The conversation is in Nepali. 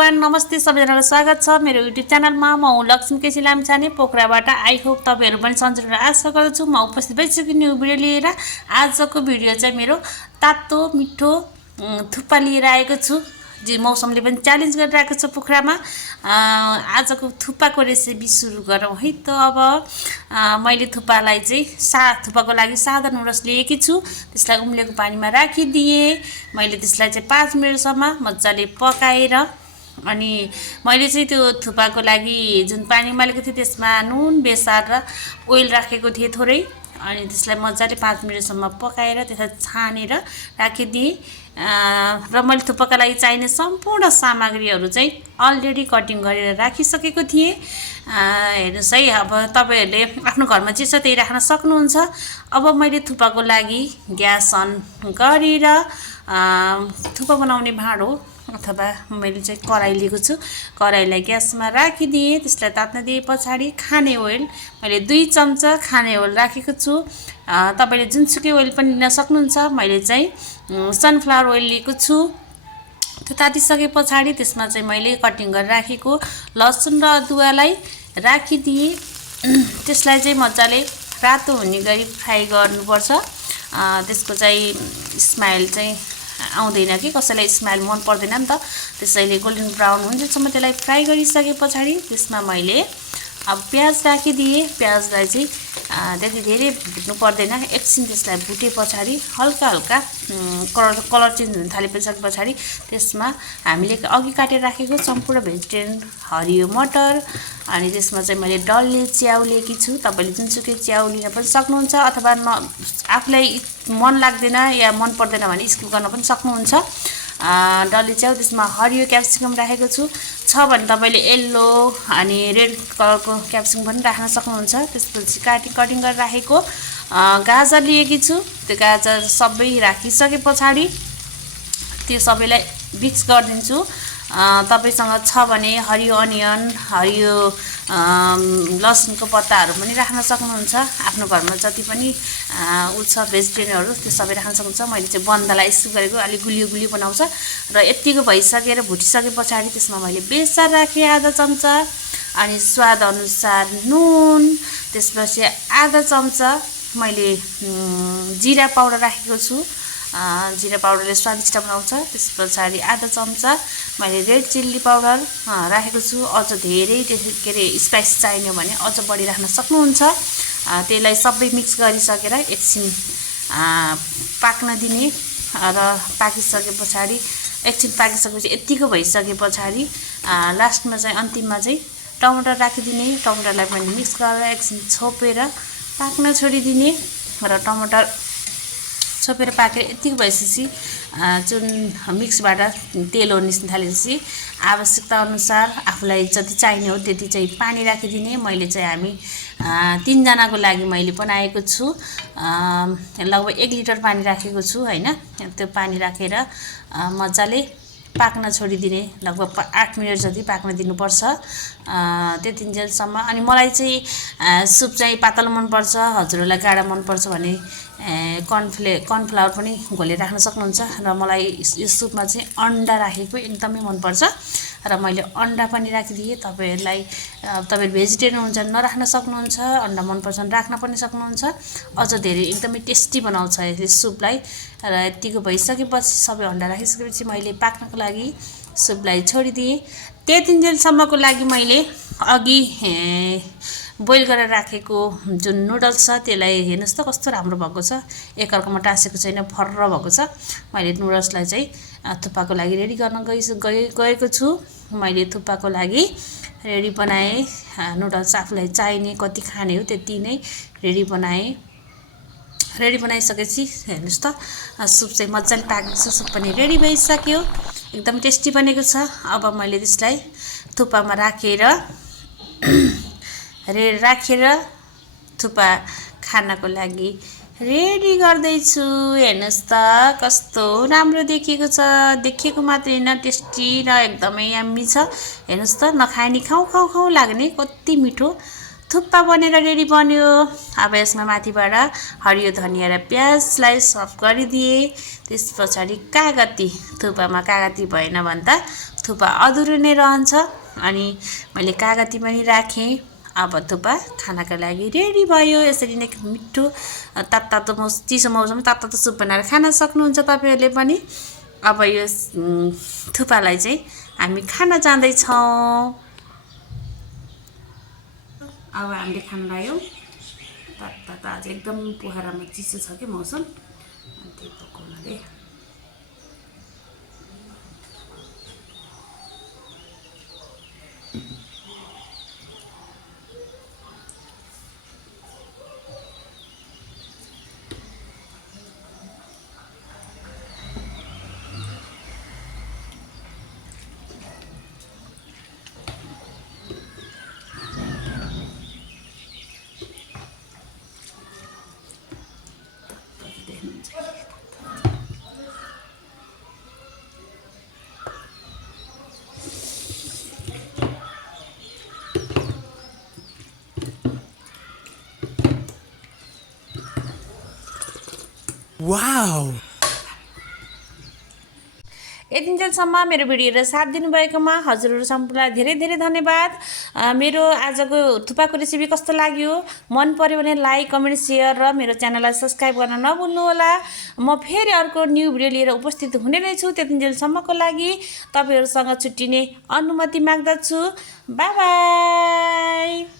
एभ्रीवान नमस्ते सबैजनालाई स्वागत छ मेरो युट्युब च्यानलमा। म हुँ लक्ष्मी केसी लाम्छाने पोखराबाट। आई होप तपाईहरु पनि सन्चै हुनुहुन्छ आशा गर्दछु। म उपस्थित भइसकेँ न्यू भिडियो लिएर। आजको भिडियो चाहिँ मेरो तातो मिठो थुक्पा लिएर आएको छु। मौसमले पनि च्यालेन्ज गरिरहेको छ पोखरामा। आजको थुक्पाको रेसिपी सुरु गरौँ है त। अब मैले थुक्पालाई चाहिँ थुक्पाको लागि सादा नुडल्स लिएकी छु। त्यसलाई उम्लेको पानीमा राखिदिएँ। मैले त्यसलाई चाहिँ 5 मिनेटसम्म मजाले पकाएर अनि मैले चाहिँ त्यो थुक्पाको लागि जुन पानी उमालेको थिएँ त्यसमा नुन बेसार र ओइल राखेको थिएँ थोरै। अनि त्यसलाई मजाले 5 मिनेटसम्म पकाएर त्यसलाई छानेर राखिदिएँ। र मैले थुक्पाका लागि चाहिने सम्पूर्ण सामग्रीहरू चाहिँ अलरेडी कटिङ गरेर राखिसकेको थिएँ। हेर्नुहोस् है, अब तपाईहरूले आफ्नो घरमा जे छ त्यही राख्न सक्नुहुन्छ। अब मैले थुक्पाको लागि ग्यास अन गरेर थुक्पा बनाउने भाँडो अथवा मैले चाहिँ कराई लिएको छु। कराईलाई ग्यासमा राखिदिएँ। त्यसलाई तात्न दिए पछाडि खाने ओइल मैले 2 चम्चा खाने ओइल राखेको छु। तपाईले जुनसुकै ओइल पनि लिन सक्नुहुन्छ। मैले चाहिँ सनफ्लावर ओइल लिएको छु। त्यो तातिसके पछाडि त्यसमा चाहिँ मैले कटिङ गरेर राखेको लसुन र अदुवालाई राखिदिएँ। त्यसलाई चाहिँ मजाले रातो हुने गरी फ्राई गर्नुपर्छ। त्यसको चाहिँ स्मेल चाहिँ आउँदैन कि कसैलाई स्मेल मन पर्दैन नि त। त्यसैले गोल्डन ब्राउन हुन्जेसम्म त्यसलाई फ्राई गरिसके पछाडि त्यसमा मैले अब प्याज राखिदिएँ। प्याजलाई चाहिँ त्यति धेरै भुट्नु पर्दैन। एकछिन त्यसलाई भुटे पछाडि हल्का हल्का कलर चेन्ज हुन थालेपछि पछाडि त्यसमा हामीले अघि काटेर राखेको सम्पूर्ण भेजिटेबल हरियो मटर अनि त्यसमा चाहिँ मैले डल्ले च्याउ लिएकी छु। तपाईले जुनसुकै च्याउ लिन पनि सक्नुहुन्छ अथवा आफूलाई मन लाग्दैन या मन पर्दैन भने स्किप गर्न पनि सक्नुहुन्छ। डल्ले च्याउ, त्यसमा हरियो क्याप्सिकम राखेको छु। छ भने तपाईले येल्लो अनि रेड कलरको क्याप्सिकम पनि राख्न सक्नुहुन्छ। त्यसपछि कटिङ गरेर राखेको गाजर लिएकी छु। त्यो गाजर सबै राखिसके पछाडि त्यो सबैलाई मिक्स गरिदिन्छु। तपाईसँग छ भने हरियो अनियन, हरियो लसुनको पत्ताहरू पनि राख्न सक्नुहुन्छ। आफ्नो घरमा जति पनि छ भेजिटेबलहरू त्यो सबै राख्न सक्नुहुन्छ। मैले चाहिँ बन्दालाई स्किप गरेको, अलिक गुलियो गुलियो बनाउँछ। र यतिको भइसकेर भुटिसके पछाडि त्यसमा मैले बेसार राखेँ आधा चम्चा अनि स्वाद अनुसार नुन। त्यसपछि आधा चम्चा मैले जिरा पाउडर राखेको छु। जिरा पाउडरले स्वादिष्ट बनाउँछ। त्यस पछाडि आधा चम्चा मैले रेड चिल्ली पाउडर राखेको छु। अझ धेरै के अरे स्पाइस चाहिने भने अझ बढी राख्न सक्नुहुन्छ। त्यसलाई सबै मिक्स गरिसकेर एकछिन पाक्न दिने र पाकिसके पछाडि एकछिन पाकिसकेपछि यतिको भइसके पछाडि लास्टमा चाहिँ अन्तिममा चाहिँ टमाटर राखिदिने। टमाटरलाई पनि मिक्स गरेर एकछिन छोपेर पाक्न छोडिदिने र टमाटर छोपेर पाकेर यतिको भएपछि जुन मिक्सबाट तेल निस्कन थालेपछि आवश्यकता अनुसार आफूलाई जति चाहिने हो त्यति चाहिँ पानी राखिदिने। मैले चाहिँ हामी 3 जनाको लागि मैले बनाएको छु। लगभग 1 लिटर पानी राखेको छु हैन। त्यो पानी राखेर मजाले पाक्न छोडिदिने। लगभग 8 मिनेट जति पाक्न दिनुपर्छ त्यतिन्जेलसम्म। अनि मलाई चाहिँ सुप चाहिँ पातलो मनपर्छ, हजुरहरूलाई गाढा मनपर्छ भने कर्नफ्लावर पनि घोलेर राख्न सक्नुहुन्छ। र मलाई यो सुपमा चाहिँ अन्डा राखेको एकदमै मनपर्छ र मैले अन्डा पनि राखिदिएँ। तपाईहरु भेजिटेरियन हुन्छ भने नराख्न सक्नुहुन्छ, अन्डा मनपर्छ भने राख्न पनि सक्नुहुन्छ। अझ धेरै एकदमै टेस्टी बनाउँछ यस सुपलाई। र यतिको भइसकेपछि सबै अन्डा राखिसकेपछि मैले पाक्नको लागि सुपलाई छोडिदिएँ। त्यतिन्जेलसम्मको लागि मैले अघि बोइल गरेर राखेको जुन नुडल्स छ त्यसलाई हेर्नुहोस् त कस्तो राम्रो भएको छ। एकअर्कामा टाँसेको छैन, फर्र भएको छ। मैले नुडल्सलाई चाहिँ थुक्पाको लागि रेडी गर्न गएको छु। मैले थुक्पाको लागि रेडी बनाएँ। नुडल्स आफूलाई चाहिने कति खाने हो त्यति नै रेडी बनाएँ। रेडी बनाइसकेपछि हेर्नुहोस् त सुप चाहिँ मजाले पाकेको छ। सुप पनि रेडी भइसक्यो, एकदम टेस्टी बनेको छ। अब मैले त्यसलाई थुक्पामा राखेर थुक्पा खानको लागि रेडी गर्दैछु। हेर्नुहोस् त कस्तो राम्रो देखिएको छ। देखेको मात्रै हैन, टेस्टी र एकदमै यम्मी छ। हेर्नुहोस् त नखाए नि खाऊ खाऊ खाऊ लाग्ने कति मिठो थुक्पा बनेर रेडी बन्यो। अब यसमा माथिबाट हरियो धनिया र प्याजलाई सर्भ गरिदिएँ। त्यस पछाडि कागती, थुक्पामा कागती भएन भने त थुक्पा अधुरो नै रहन्छ। अनि मैले कागती पनि राखेँ। अब थुक्पा खानाका लागि रेडी भयो। यसरी नै मिठो तातो चिसो मौसममा तातो सुप बनाएर खान सक्नुहुन्छ तपाईँहरूले पनि। अब यो थुक्पालाई चाहिँ हामी खान जाँदैछौँ। अब हामीले खान लाग्यौँ। तातो आज एकदम पोखरामा चिसो छ कि मौसम, अनि त्यही पकाउनाले वाउ! यतिन्जेलसम्म मेरो भिडियोलाई साथ दिनुभएकोमा हजुरहरू सम्पूर्णलाई धेरै धेरै धन्यवाद। मेरो आजको थुक्पाको रेसिपी कस्तो लाग्यो, मन पर्यो भने लाइक, कमेन्ट, सेयर र मेरो च्यानललाई सब्सक्राइब गर्न नभुल्नुहोला। म फेरि अर्को न्यू भिडियो लिएर उपस्थित हुने नै छु। त्यतिन्जेलसम्मको लागि तपाईँहरूसँग छुट्टिने अनुमति माग्दछु। By by.